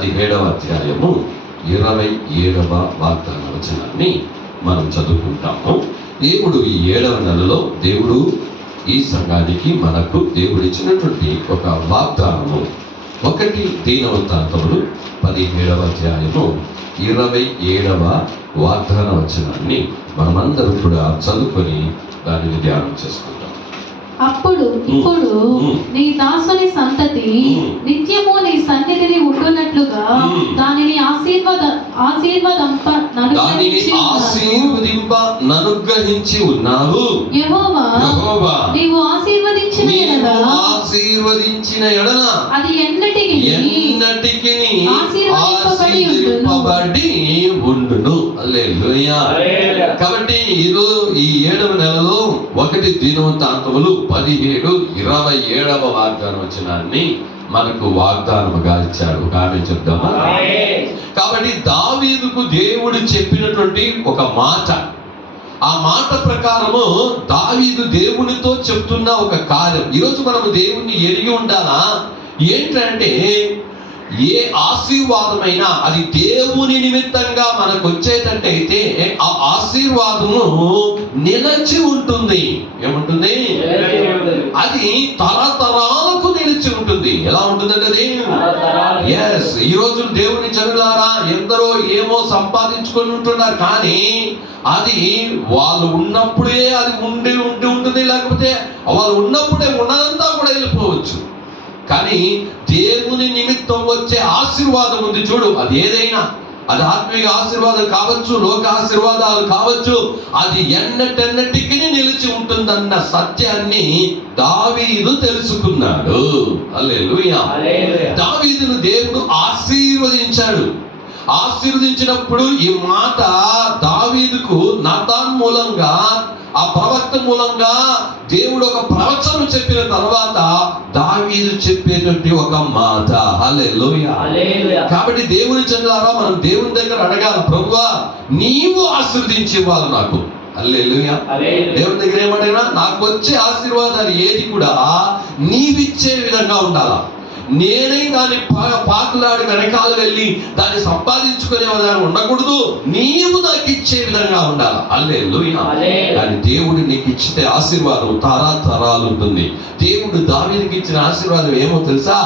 17వ అధ్యాయము 27వ వాగ్దాన వచనాన్ని మనం చదువుకుంటాము. దేవుడు ఈ 7వ నెలలో దేవుడు ఈ సంఘానికి మనకు దేవుడు ఇచ్చినటువంటి ఒక వాగ్దానము. 1 దీనవృత్తాంతములు 17వ అధ్యాయము 27వ వాగ్దాన వచనాన్ని మనమందరం కూడా చదువుకొని దానిని ధ్యానం చేసుకుంటాం. ఇప్పుడు నీ దాసుని సంతతి నిత్యము నీ సన్నిధిని ఉండునట్లుగా దానిని ఆశీర్వదింప ననుగ్రహించి ఉన్నావు. యెహోవా నీవు ఆశీర్వదించిన ఎడల అది ఎన్నటికి ఆశీర్వదింపబడి ఉండును. హల్లెలూయా. కాబట్టి ఈ 7వ నెలలో 1 దినవృత్తాంతములు 17-27వ వాగ్దాన వచనాన్ని మనకు వాగ్దానముగా ఇచ్చాడు. ఆమె చెప్దామా? కాబట్టి దావీదుకు దేవుడు చెప్పినటువంటి ఒక మాట, ఆ మాట ప్రకారము దావీదు దేవునితో చెప్తున్న ఒక కార్యం. ఈరోజు మనము దేవుణ్ణి ఎరిగి ఉండాలా? ఏంటంటే ఏ ఆశీర్వాదమైనా అది దేవుని నిమిత్తంగా మనకు వచ్చేటట్టయితే ఆ ఆశీర్వాదము నిలిచి ఉంటుంది. ఏముంటుంది? అది తరతరాలకు నిలిచి ఉంటుంది. ఎలా ఉంటుందంటే అది ఈ రోజు దేవుని జనులారా ఎందరో ఏమో సంపాదించుకొని ఉంటున్నారు, కానీ అది వాళ్ళు ఉన్నప్పుడే అది ఉంటుంది, లేకపోతే వాళ్ళు ఉన్నప్పుడే ఉన్నదంతా కూడా వెళ్ళిపోవచ్చు. కానీ దేవుని నిమిత్తం వచ్చే ఆశీర్వాదం ఉంది చూడు, అది ఏదైనా, అది ఆత్మీయ ఆశీర్వాదం కావచ్చు, లోక ఆశీర్వాదాలు కావచ్చు, అది ఎన్నటెన్నటికి నిలిచి ఉంటుందన్న సత్యాన్ని దావీదు తెలుసుకున్నాడు. హల్లెలూయా. దావీదును దేవుడు ఆశీర్వదించాడు. ఆశీర్వదించినప్పుడు ఈ మాట దావీదుకు నాతాన్ మూలంగా, ఆ ప్రవక్త మూలంగా దేవుడు ఒక ప్రవచనం చెప్పిన తర్వాత దావీదు చెప్పేటువంటి ఒక మాట. హల్లెలూయా. కాబట్టి దేవుని జనులారా మనం దేవుని దగ్గర అడగాలి, ప్రభువా నీవు ఆశీర్వదించి ఇవ్వాలి నాకు. హల్లెలూయా. దేవుని దగ్గర ఏమడినా నాకు వచ్చే ఆశీర్వాదాలు ఏది కూడా నీవిచ్చే విధంగా ఉండాలా. నేనే దాన్ని పాకులాడి వెనకాల వెళ్ళి దాన్ని సంపాదించుకునే విధంగా ఉండకూడదు, నీవు నాకు ఇచ్చే విధంగా ఉండాలి. హల్లెలూయా. కానీ దేవుడు నీకు ఇచ్చితే ఆశీర్వాదం తరతరాలు ఉంటుంది. దేవుడు దావీదుకి ఇచ్చిన ఆశీర్వాదం ఏమో తెలుసా?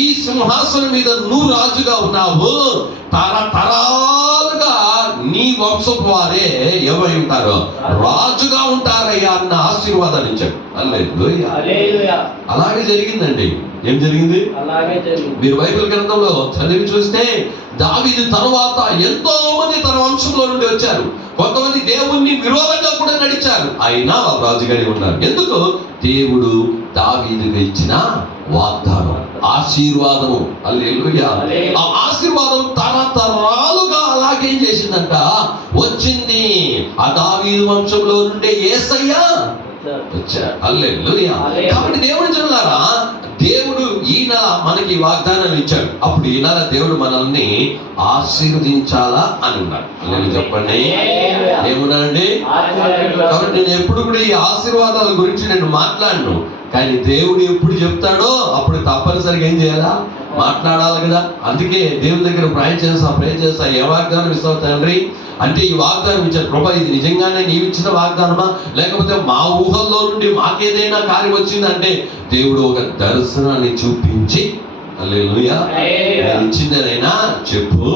ఈ సింహాసనం మీద నువ్వు రాజుగా ఉన్నావు, తరతరాలుగా నీ వంశపు వారే ఎవరై ఉంటారో రాజుగా ఉంటారయ్యా అన్న ఆశీర్వాదాన్ని ఇచ్చాడు. హల్లెలూయా. అలాగే జరిగిందండి. ఏం జరిగింది? మీరు బైబిల్ గ్రంథంలో చదివి చూస్తే దావీదు తరువాత ఎంతో మంది తన వంశంలో నుండి వచ్చారు. కొంతమంది దేవుణ్ణి విరోధంగా కూడా నడిచారు, అయినా వాళ్ళు రాజుగానే ఉన్నారు. ఎందుకు? దేవుడు దావీదుకు ఇచ్చిన వాగ్దానం, ఆశీర్వాదము. హల్లెలూయా. ఆ ఆశీర్వాదం తరతరాలుగా అలాగేం చేసిందంట, వచ్చింది. ఆ దావీదు వంశంలో నుండే యేసయ్య వచ్చారు. హల్లెలూయా. కాబట్టి దేవుని జనులారా, దేవుడు ఈ నెల మనకి వాగ్దానం ఇచ్చాడు. అప్పుడు ఈ నెల దేవుడు మనల్ని ఆశీర్వదించాలా అని ఉన్నాడు. నేను చెప్పండి, ఏమున్నాడండి? కాబట్టి నేను ఎప్పుడు కూడా ఈ ఆశీర్వాదాల గురించి నేను మాట్లాడను, కానీ దేవుడు ఎప్పుడు చెప్తాడో అప్పుడు తప్పనిసరిగా ఏం చేయాలా? మాట్లాడాలి కదా. అందుకే దేవుని దగ్గర ప్రే చేస్తా ఏ వాగ్దానం ఇస్తావు తండ్రి అంటే, ఈ వాగ్దానం ఇచ్చారు ప్రభా, ఇది నిజంగానే నీవు ఇచ్చిన వాగ్దానమా, లేకపోతే మా ఊహల్లో నుండి మాకేదైనా కార్యం వచ్చిందంటే దేవుడు ఒక దర్శనాన్ని చూపించి, హల్లెలూయా, ఇచ్చిందేనైనా చెప్పు.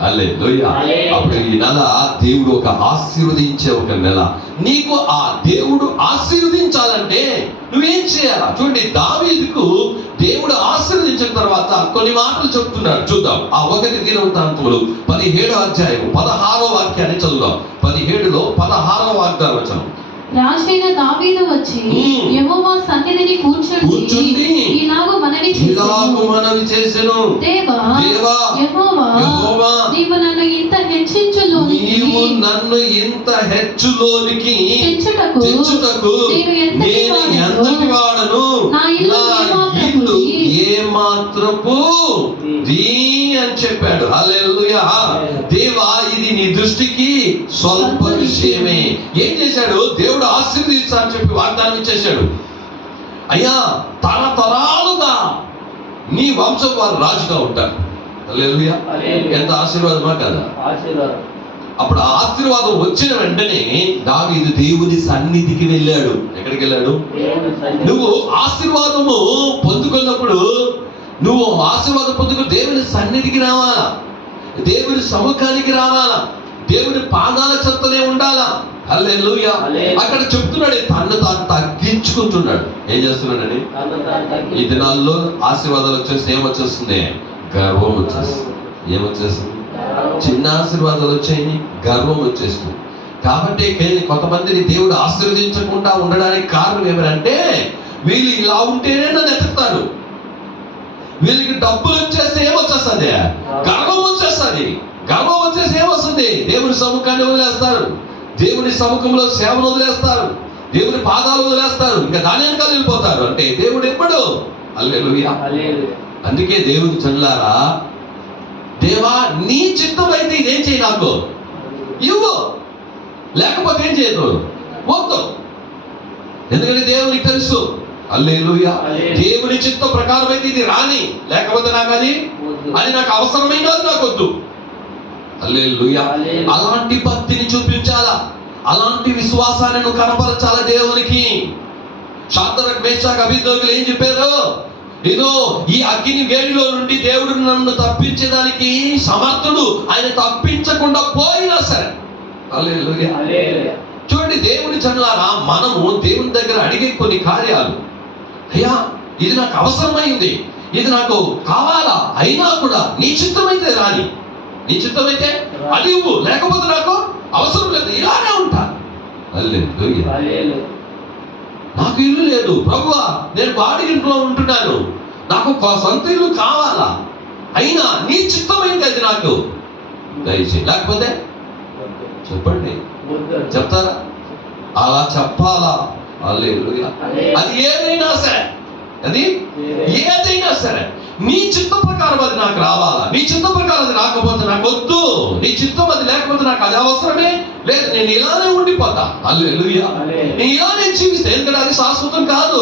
హల్లెలూయా. అప్పుడు ఈ నెల దేవుడు ఒక ఆశీర్వదించే ఒక నెల. నీకు ఆ దేవుడు ఆశీర్వదించాలంటే నువ్వేం చేయాలా? చూడండి, దావీదుకు దేవుడు ఆశీర్వదించిన తర్వాత కొన్ని మాటలు చెప్తున్నాడు. చూద్దాం. ఆ 1 దినవృత్తాంతములు 17వ అధ్యాయం 16వ వాక్యాన్ని చదువుదాం. 17లో 16వ వాగ్దానం వచనం. రాజైన దావీదు వచ్చి యెహోవా సన్నిధిని కూర్చుండి ఇలాగు మనవి చేసెను, దేవా యెహోవా నీవు నన్ను ఇంత హెచ్చులోనికి తెచ్చుటకు నేను ఎంతటి వాడను, నా ఇల్లు ఏమాత్రపు అని చెప్పాడు. హల్లెలూయా. దేవా ఇది నీ దృష్టికి స్వల్ప విషయమే. ఏం చేశాడు? దేవుడు ఆశీర్వదించాలని చెప్పి వాగ్దానం ఇచ్చేశాడు. అయ్యా తరతరాలుగా నీ వంశం వారు రాజుగా ఉంటారు. హల్లెలూయా. ఎంత ఆశీర్వాదమా కదా. అప్పుడు ఆ ఆశీర్వాదం వచ్చిన వెంటనే దావీదు దేవుని సన్నిధికి వెళ్ళాడు. ఎక్కడికి వెళ్ళాడు? నువ్వు ఆశీర్వాదము పొందుకున్నప్పుడు, నువ్వు ఆశీర్వాదం పొందుకుని దేవుని సన్నిధికి రావాలా, దేవుని సముఖానికి రావాలా, దేవుని పాదాల చెత్తనే ఉండాలా. హల్లెలూయా. అక్కడ చెప్తున్నాడు, తను తాను తగ్గించుకుంటున్నాడు. ఏం చేస్తున్నాడని? ఈ దినాల్లో ఆశీర్వాదాలు వచ్చేస్తే ఏమొచ్చేస్తుంది? గర్వం వచ్చేస్తుంది. ఏమొచ్చేస్తుంది? చిన్న ఆశీర్వాదాలు వచ్చాయని గర్వం వచ్చేస్తుంది. కాబట్టి కొంతమందిని దేవుడు ఆశీర్వదించకుండా ఉండడానికి కారణం ఏమంటే, వీళ్ళు ఇలా ఉంటేనే నన్ను ఎత్తుతారు, వీళ్ళకి డబ్బులు వచ్చేస్తే ఏమొచ్చేస్తుంది? గర్వం వచ్చేస్తుంది. గర్వం వచ్చేసి ఏమొస్తుంది? దేవుని సముఖాన్ని వదిలేస్తారు, దేవుని సముఖంలో సేవను వదిలేస్తారు, దేవుని పాదాలు వదిలేస్తారు, ఇంకా దాని వెనకాల వెళ్ళిపోతారు. అంటే దేవుడు ఎప్పుడు? హల్లెలూయా. అందుకే దేవుని జనులారా, దేవా నీ చిత్తం అయితే ఇదేం చేయి, నాకు ఇవ్వు, లేకపోతే ఏం చేయదు, వద్దు. ఎందుకంటే దేవునికి తెలుసు. హల్లెలూయా. దేవుని చిత్త ప్రకారం అయితే ఇది రాని, లేకపోతే నాకు అది నాకు అవసరమే కాదు, నాకు వద్దు. హల్లెలూయా. అలాంటి భక్తిని చూపించాలా, అలాంటి విశ్వాసాన్ని నువ్వు కనపరచాలా దేవునికి. షద్రకు మేషాకు అబేద్నెగోలు ఏం చెప్పారు? ఇదో ఈ అగ్ని వేడిలో నుండి దేవుడు నన్ను తప్పించడానికి సమర్థుడు, ఆయన తప్పించకుండా పోయినా సరే. హల్లెలూయా. చూడండి దేవుని జనులారా, మనము దేవుని దగ్గర అడిగే కొన్ని కార్యాలు, అయ్యా ఇది నాకు అవసరమైంది, ఇది నాకు కావాలా, అయినా కూడా నీ చిత్తమైతే రాని, నీ చిత్తమైతే అది ఇవ్వు, లేకపోతే నాకు అవసరం లేదు, ఇలానే ఉంటా. హల్లెలూయా. నాకు ఇల్లు లేదు ప్రభువా, నేను బాడిగ ఇంట్లో ఉంటున్నాను, నాకు సొంత ఇల్లు కావాలా, అయినా నీ చిత్తమైంది అది నాకు దయచేసి, లేకపోతే చెప్పండి, చెప్తారా? అలా చెప్పాలా. హల్లెలూయా. అది ఏదైనా సరే, అది ఏదైనా సరే నీ చిత్త ప్రకారం అది నాకు రావాలా, నీ చిత్త ప్రకారం అది రాకపోతే నాకు వద్దు, నీ చిత్తం అది లేకపోతే నాకు అది అవసరమే లేదు, నేను ఇలానే ఉండిపోతా. హల్లెలూయా. నేను ఇలానే జీవిస్తే, ఎందుకంటే అది శాశ్వతం కాదు,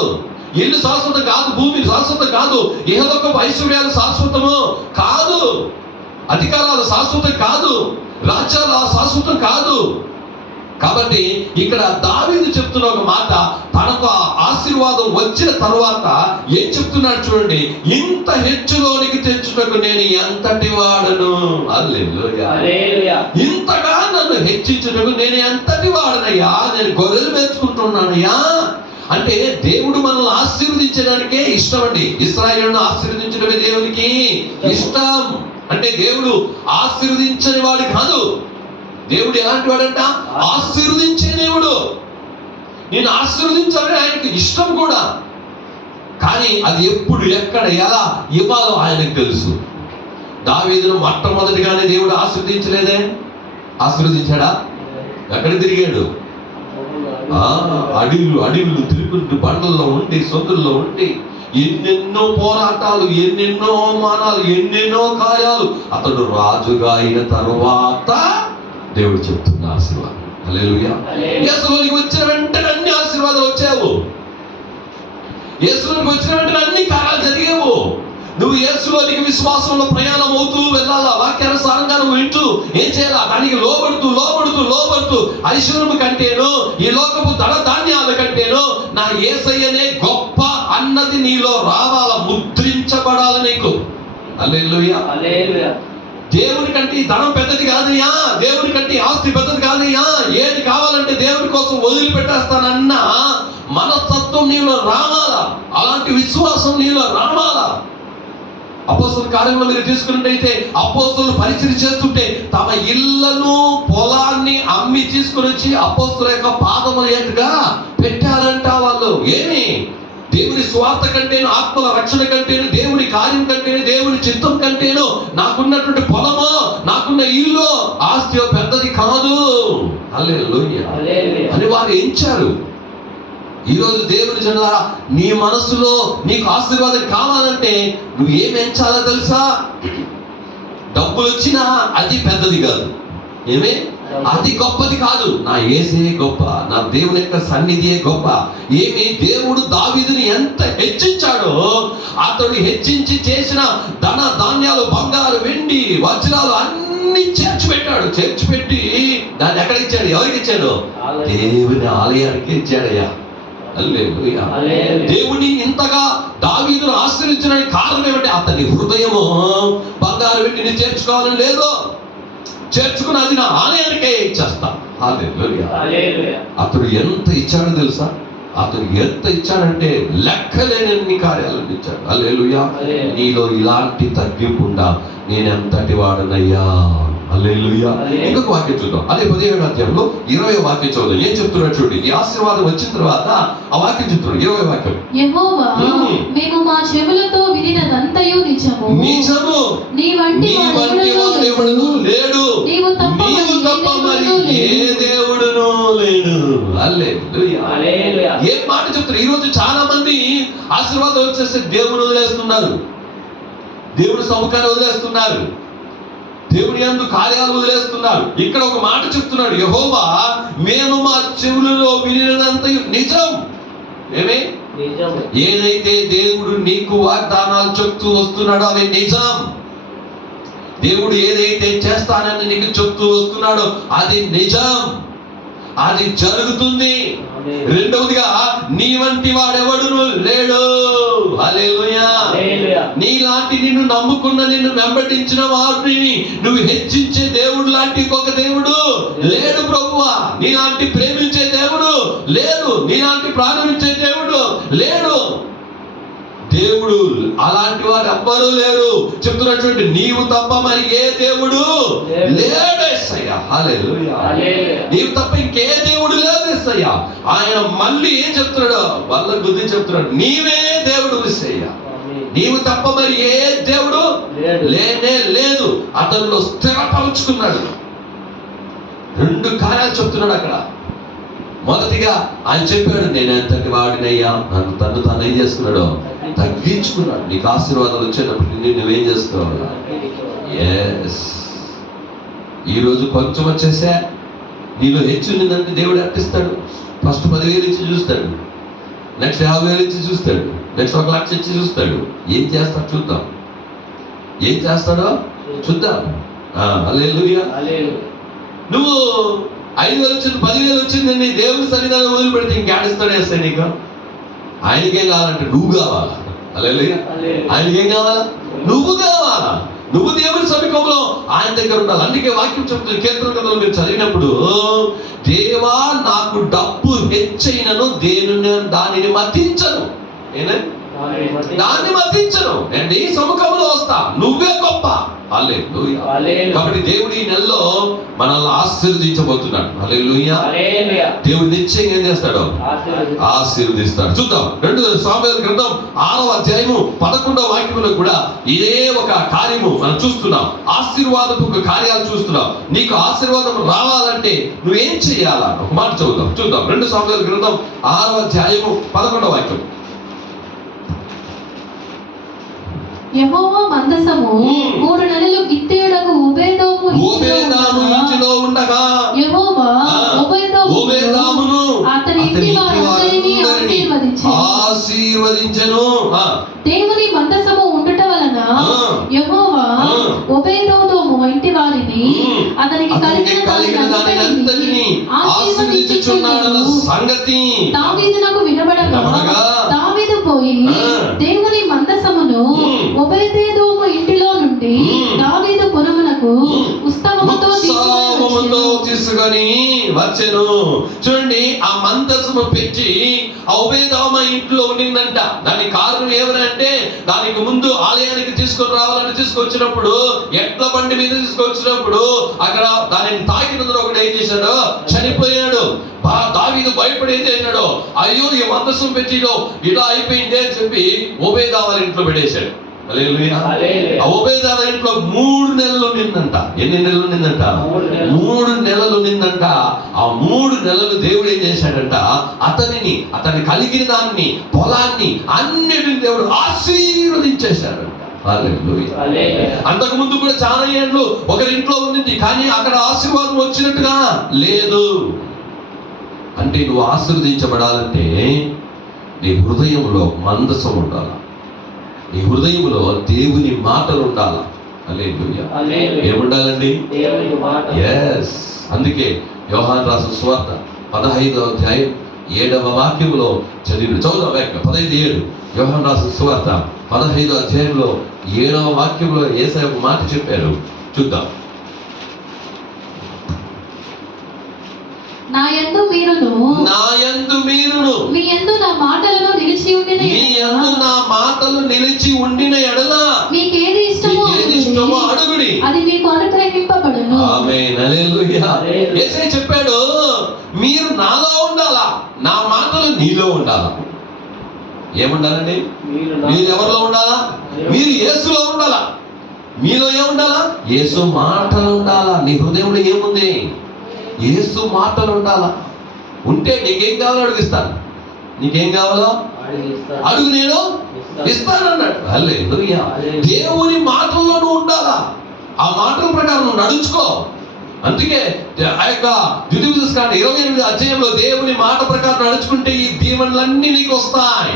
ఇల్లు శాశ్వతం కాదు, భూమి శాశ్వతం కాదు, ఇహలోకపు ఐశ్వర్యాలు శాశ్వతము కాదు, అధికారాలు శాశ్వతం కాదు, రాజ్యాలు శాశ్వతం కాదు. కాబట్టి ఇక్కడ దావీదు చెప్తున్న ఒక మాట, తనకు ఆశీర్వాదం వచ్చిన తర్వాత ఏం చెప్తున్నాడు చూడండి, ఇంత హెచ్చులోనికి తెచ్చుటకు నేను ఎంతటి వాడను. హల్లెలూయా. ఇంతగా నన్ను హెచ్చించుటకు నేను ఎంతటి వాడనయ్యా, నేను గొర్రెలు పెంచుకుంటున్నానయ్యా. అంటే దేవుడు మనల్ని ఆశీర్వదించడానికే ఇష్టం అండి. ఇశ్రాయేలును ఆశీర్వదించడమే దేవునికి ఇష్టం. అంటే దేవుడు ఆశీర్వదించని వాడు కాదు, దేవుడు ఎలాంటి వాడంట? ఆశీర్వదించే దేవుడు. నేను ఆశీర్వదించాలని ఆయనకు ఇష్టం కూడా, కానీ అది ఎప్పుడు ఎక్కడ ఎలా ఇవ్వాలో ఆయనకు తెలుసు. దావీదును మొట్టమొదటిగానే దేవుడు ఆశీర్వదించలేదే? ఆశీర్వదించాడా? ఎక్కడ తిరిగాడు? అడవులు తిరుగుంటూ, బండల్లో ఉండి, సొంతుల్లో ఉండి, ఎన్నెన్నో పోరాటాలు, ఎన్నెన్నో అవమానాలు, ఎన్నెన్నో కార్యాలు. అతడు రాజుగా అయిన తరువాత దేవుడు చెప్తున్న ఆశీర్వాదం. హల్లెలూయా. యేసులోనికి వచ్చిన వెంటనే అన్ని ఆశీర్వాదాలు వచ్చావు, యేసులోనికి వచ్చిన వెంటనే అన్ని కార్యాలు జరిగేవు. నువ్వు యేసులోనికి విశ్వాసంలో ప్రయాణం అవుతూ వెళ్ళాలా, వాక్యానుసారంగా నువ్వు వింటూ ఏం చేయాలా, దానికి లోబడుతూ లోబడుతూ లోబడుతూ ఐశ్వర్యం కంటేను, ఈ లోకపు ధనధాన్యాల కంటేను నా యేసయ్యనే గొప్ప అన్నది నీలో రావాలా, ముద్రించబడాలి నీకు. హల్లెలూయా. దేవుని కంటే ధనం పెద్దది కాదయ్యా, దేవుని కంటే ఆస్తి పెద్దది కాదయ్యా, ఏది కావాలంటే దేవుని కోసం వదిలిపెట్టేస్తానన్న మనస్తత్వం నీలో రావాలా, అలాంటి విశ్వాసం నీలో రావాలా. అపోస్తలుల కార్యంలో మీరు తీసుకున్నట్టయితే, అపోస్తలులు పరిచర్య చేస్తుంటే తమ ఇళ్లను పొలాన్ని అమ్మి తీసుకుని వచ్చి అపోస్తలుల యొక్క పాదముల ఎదురుగా పెట్టారంట. వాళ్ళు ఏమి, దేవుని స్వార్థ కంటేను, ఆత్మల రక్షణ కంటేను, దేవుని కార్యం కంటేను, దేవుని చిత్తం కంటేను నాకున్నటువంటి పొలమో, నాకున్న ఇల్లు, ఆస్తి పెద్దది కాదు. హల్లెలూయా అని వారు ఎంచారు. ఈరోజు దేవుని జనులారా, నీ మనసులో నీకు ఆశీర్వాదం కావాలంటే నువ్వు ఏమి ఎంచాలో తెలుసా? డబ్బులు వచ్చినా అది పెద్దది కాదు. ఏమే? అది గొప్పది కాదు, నా యేసే గొప్ప, నా దేవుని యొక్క సన్నిధియే గొప్ప. ఏమి దేవుడు దావీదుని ఎంత హెచ్చించాడో, అతడు హెచ్చించి చేసిన ధన ధాన్యాలు, బంగారు, వెండి, వజ్రాలు అన్ని చేర్చిపెట్టాడు. చేర్చిపెట్టి దాన్ని ఎక్కడికి ఇచ్చాడు? ఎవరికి ఇచ్చాడు? దేవుని ఆలయానికి ఇచ్చాడయ్యా. హల్లెలూయా. దేవుని ఇంతగా దావీదును ఆశ్రయించడానికి కారణం ఏమంటే అతని హృదయము బంగారు వెండిని చేర్చుకోవాలని లేదు, చేర్చుకుని అది నా ఆలయానికే ఇచ్చేస్తా. హల్లెలూయా. అతడు ఎంత ఇచ్చాడో తెలుసా? అతను ఎంత ఇచ్చాడంటే లెక్కలేనన్ని కార్యాలను ఇచ్చాడు. హల్లెలూయా. నీలో ఇలాంటి తగ్గింపు ఉందా? నేనెంతటి వాడనయ్యా. హల్లెలూయా. ఇంకొక వాక్యం చూద్దాం. అదే 17వ అధ్యాయంలో 20వ వాక్యం చూద్దాం. ఏం చెప్తున్నాడు చూడండి. ఈ ఆశీర్వాదం వచ్చిన తర్వాత ఆ వాక్యం చెప్తున్నాడు. 20వ వాక్యం. యెహోవా, మేము మా చెవులతో వినినదంతయు నిజము. నిజము. నీ వంటి వాడెవడును లేడు. నీవు తప్ప మరి ఏ దేవుడును లేడు. హల్లెలూయా. ఏం మాట చెప్తారు? ఈ రోజు చాలా మంది ఆశీర్వాదం వచ్చేస్తే దేవుని వదిలేస్తున్నారు, దేవుని సముఖాన్ని వదిలేస్తున్నారు, దేవుని యందు కార్యాలు వదిలేస్తున్నారు. ఇక్కడ ఒక మాట చెప్తున్నాడు. యెహోవా, మేము మా చెవులలో వినినంత నిజం. ఏమే? ఏదైతే దేవుడు నీకు వాగ్దానాలు చెప్తూ వస్తున్నాడో అవి నిజం. దేవుడు ఏదైతే చేస్తానని నీకు చెప్తూ వస్తున్నాడో అది నిజం, అది జరుగుతుంది. రెండవదిగా, నీ వంటి వాడెవడును లేడు. హల్లెలూయా. నీలాంటి నిన్ను నమ్ముకున్న, నిన్ను వెంబడించిన వారిని నువ్వు హెచ్చించే దేవుడు లాంటి ఒక దేవుడు లేడు ప్రభువా. నీలాంటి ప్రేమించే దేవుడు లేడు, నీలాంటి ప్రారంభించే దేవుడు లేడు. దేవుడు అలాంటి వారు ఎవ్వరూ లేరు. చెప్తున్నటువంటి నీవు తప్ప మరి ఏ దేవుడు లేడు యేసయ్యా. హల్లెలూయా. నీవు తప్ప ఇంకే దేవుడు లేదు యేసయ్యా. ఆయన మళ్ళీ ఏం చెప్తున్నాడు? వాళ్ళ గురించి చెప్తున్నాడు, నీవే దేవుడు యేసయ్యా. నీవు తప్ప మరి ఏ దేవుడు లేనే లేదు. అతనిలో స్థిరపరుచుకున్నాడు. రెండు కార్యాలు చెప్తున్నాడు అక్కడ. మొదటిగా ఆయన చెప్పాడు, నేను ఎంతటి వాడినయ్యా. తను తను ఏం చేసుకున్నాడు? తగ్గించుకున్నాడు. నీకు ఆశీర్వాదాలు వచ్చేటప్పటికి నువ్వేం చేసుకోవాలి? ఎస్. ఈరోజు కొంచెం వచ్చేసా, నీలో హెచ్చుందంటే దేవుడు అట్టిస్తాడు. ఫస్ట్ 10,000 ఇచ్చి చూస్తాడు, నెక్స్ట్ 50,000 ఇచ్చి చూస్తాడు, నెక్స్ట్ 1,00,000 ఇచ్చి చూస్తాడు. ఏం చేస్తాడు చూద్దాం. ఏం చేస్తాడో చూద్దాం. హల్లెలూయా. నువ్వు 5,000 వచ్చింది, 10,000 వచ్చిందని దేవుని సన్నిధానం వదిలిపెడితే ఇంకేడిస్తాడు వేస్తాడు నీకు? ఆయనకేం కావాలంటే నువ్వు కావాలా. హల్లెలూయా. ఆయనకేం కావాలా? నువ్వు కావాలా. నువ్వు దేవుని సమీపంలో ఆయన దగ్గర ఉండాలి. అందుకే వాక్యం చెప్తుంది, కీర్తన గ్రంథంలో మీరు చదివినప్పుడు, దేవా నాకు డబ్బు హెచ్చైనను దానిని మతించను. దాన్ని మతించను. నేను నీ సముఖంలో వస్తా, నువ్వే గొప్ప. హల్లెలూయా. కాబట్టి దేవుడు ఈ నెలలో మనల్ని ఆశీర్వదించబోతున్నాడు. హల్లెలూయా. దేవుడు నిశ్చయంగా ఏం చేస్తాడు? ఆశీర్వదిస్తాడు. చూద్దాం. 2 సాముయేలు గ్రంథం 6వ అధ్యాయము 11వ వాక్యంలో కూడా ఇదే ఒక కార్యము మనం చూస్తున్నాం. ఆశీర్వాదపు కార్యాలు చూస్తున్నాం. నీకు ఆశీర్వాదం రావాలంటే నువ్వేం చేయాలా? ఒక మాట చూద్దాం. 2 సాముయేలు గ్రంథం 6వ అధ్యాయము 11వ వాక్యం. యెహోవా మందసము 3 నెలలు గిత్తేయుడకు ఓబేదోము ఇంటిలో ఉండగా యెహోవా ఓబేదోమును అతని ఇంటి వారందరినీ ఆశీర్వదించెను. దేవుని మందసము ఉండుట వలన యెహోవా ఓబేదోము ఇంటి వారిని అతనికి కలిగిన దానినంతటిని ఆశీర్వదించుచున్నాడన్న సంగతి దావీదునకు వినబడగా దావీదు పోయి దేవుని మందసమును ఓబేదెదోము ఇంటిలో నుండి దావీదు పురమునకు ఉత్సవముతో తీసుకొని వచ్చెను. చూడండి, ఆ మందసము పెంచి ఆ ఓబేదెదోము ఇంట్లో ఉండిందంట. దానికి కారణం ఏమనంటే, దానికి ముందు ఆలయానికి తీసుకొని రావాలని తీసుకొచ్చినప్పుడు, ఎడ్ల బండి మీద తీసుకొచ్చినప్పుడు అక్కడ దానిని తాకినందులో ఒకటి ఏం చేశాడు? చనిపోయాడు. దావీదు భయపడి ఏం చేశాడు? అయ్యో, ఈ మందసం పెంచిలో ఇలా అయిపోయింది అని చెప్పి ఓబేదెదోము ఇంట్లో పెట్టేశాడు. హల్లెలూయా. ఆ ఓబేదెదోము ఇంట్లో 3 నెలలు నిందంట. ఎన్ని నెలలు నిందంట? 3 నెలలు నిందంట. ఆ 3 నెలలు దేవుడు ఏం చేశాడంట? అతని కలిగిన దాన్ని, పొలాన్ని, అన్నిటిని దేవుడు ఆశీర్వదించేశాడంట. హల్లెలూయా. అంతకు ముందు కూడా చాలా ఏళ్ళు ఒకరింట్లో ఉంది, కానీ అక్కడ ఆశీర్వాదం వచ్చినట్టుగా లేదు. అంటే నువ్వు ఆశీర్వదించబడాలంటే నీ హృదయంలో మందసం ఉండాలి, నీ హృదయంలో దేవుని మాటలు ఉండాలి. హల్లెలూయా. ఏముండాలండి? yes. అందుకే యోహాను రాసిన సువార్త 15వ అధ్యాయం 7వ వాక్యంలో చదువుదాం. 15:7 యోహాను రాసిన సువార్త 15వ అధ్యాయంలో 7వ వాక్యంలో యేసయ్య ఒక మాట చెప్పారు, చూద్దాం. నా యందు మీరును మీ యందు నా మాటలను నిలిచి ఉండిన ఎడల మీకేది ఇష్టమో అడుగుడి, అది మీకు అనుగ్రహింపబడును. ఆమేన్. హల్లెలూయా. యేసయ్య చెప్పాడు, మీరు నాలో ఉండాలా, నా మాటలు నీలో ఉండాలా. ఏముండాలండి? మీరు ఎవరిలో ఉండాలా? మీరు యేసులో ఉండాలా. మీలో ఏముండాలా? యేసు మాటలు ఉండాలా. నీ హృదయంలో ఏముంది? యేసు మాటలు ఉండాలా. ఉంటే నీకేం కావాలో అడుగుస్తాను, నీకేం కావాలో అడుగు, నేను ఇస్తానన్నాడు. హల్లెలూయా. దేవుని మాటల్లో నువ్వు ఉండాలా, ఆ మాటల ప్రకారం నువ్వు నడుచుకో. అందుకే ఆ యొక్క 28వ అధ్యాయంలో దేవుని మాట ప్రకారం నడుచుకుంటే ఈ దీవెనలన్నీ నీకు వస్తాయి.